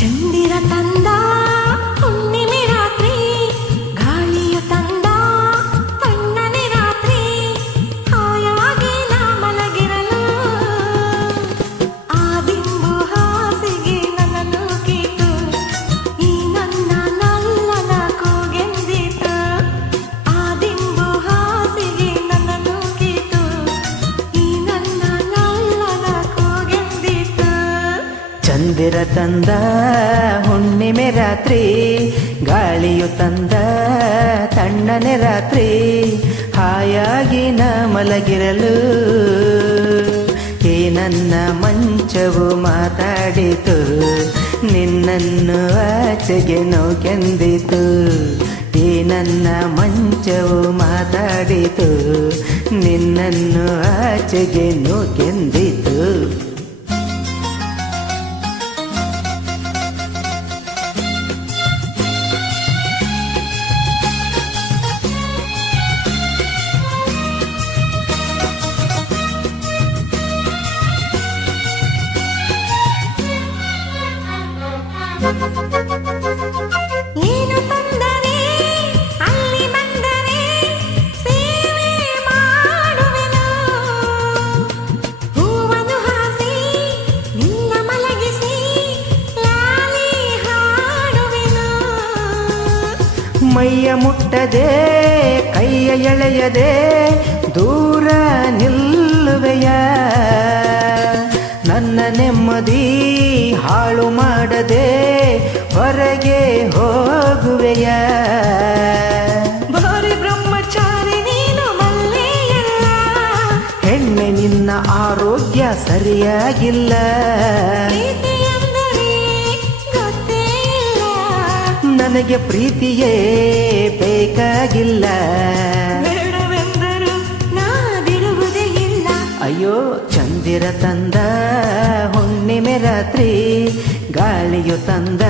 చండిరతన ಚಂದಿರ ತಂದ ಹುಣ್ಣಿಮೆ ರಾತ್ರಿ, ಗಾಳಿಯು ತಂದ ತಣ್ಣನೆ ರಾತ್ರಿ, ಹಾಯಾಗಿ ನ ಮಲಗಿರಲು ಈ ನನ್ನ ಮಂಚವು ಮಾತಾಡಿತು, ನಿನ್ನನ್ನು ಆಚೆಗೆ ನೋಕೆಂದಿತು. ಈ ನನ್ನ ಮಂಚವು ಮಾತಾಡಿತು, ನಿನ್ನನ್ನು ಆಚೆಗೆ ನೋಕೆಂದಿತು. ಮೈಯ ಮುಟ್ಟದೆ ಕೈಯ ಎಳೆಯದೆ ದೂರ ನಿಲ್ಲುವೆಯ. ನನ್ನ ನೆಮ್ಮದಿ ಹಾಳು ಮಾಡದೆ ಹೊರಗೆ ಹೋಗುವೆಯ. ಭಾರಿ ಬ್ರಹ್ಮಚಾರಿ ನೀನು ಹೆಣ್ಣೆ ನಿನ್ನ ಆರೋಗ್ಯ ಸರಿಯಾಗಿಲ್ಲ. ನನಗೆ ಪ್ರೀತಿಯೇ ಬೇಕಾಗಿಲ್ಲ. ಬೇಡವೆಂದರು ಇಲ್ಲ. ಅಯ್ಯೋ ಚಂದಿರ ತಂದ ಹುಣ್ಣಿಮೆ ರಾತ್ರಿ ಗಾಳಿಯು ತಂದ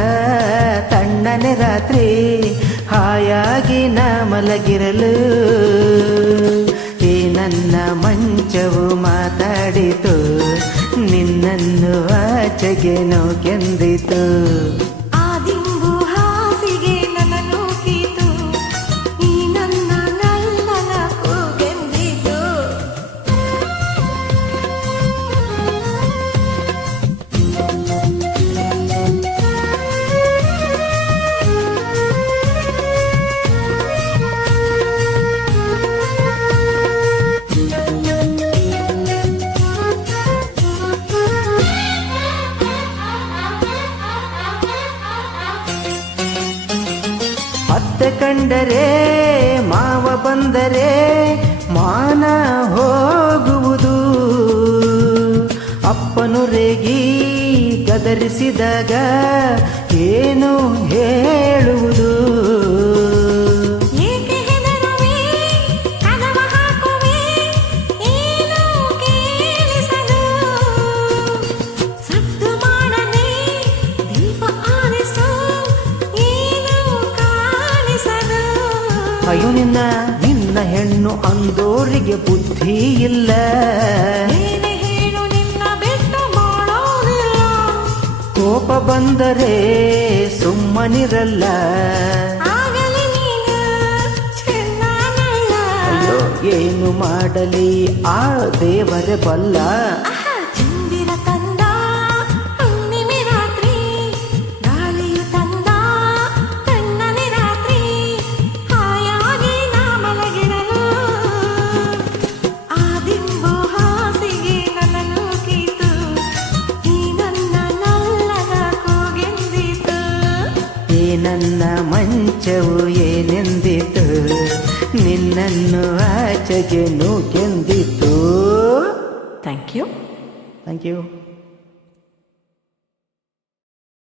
ತಣ್ಣನೆ ರಾತ್ರಿ ಹಾಯಾಗಿ ನ ಮಲಗಿರಲು. ಈ ನನ್ನ ಮಂಚವು ಮಾತಾಡಿತು ನಿನ್ನನ್ನು ಆಚೆಗೆ ನೋಕೆಂದಿತು. ಅತ್ತೆ ಕಂಡರೆ ಮಾವ ಬಂದರೆ ಮಾನ ಹೋಗುವುದು. ಅಪ್ಪನು ರೇಗಿ ಗದರಿಸಿದಾಗ ಏನು ಹೇಳುವುದು? ಅಯ್ಯೋ ನಿನ್ನ ಹೆಣ್ಣು ಅಂದೋರಿಗೆ ಬುದ್ಧಿ ಇಲ್ಲ. ಕೋಪ ಬಂದರೆ ಸುಮ್ಮನಿರಲ್ಲ. ಏನು ಮಾಡಲಿ? ಆ ದೇವರ ಬಲ್ಲ. ನನ್ನ ಮಂಚವು ಏನೆಂದಿತು? ನಿನ್ನನ್ನು ಆಚೆಗೆ ನೂಕೆಂದಿತು. Thank you thank you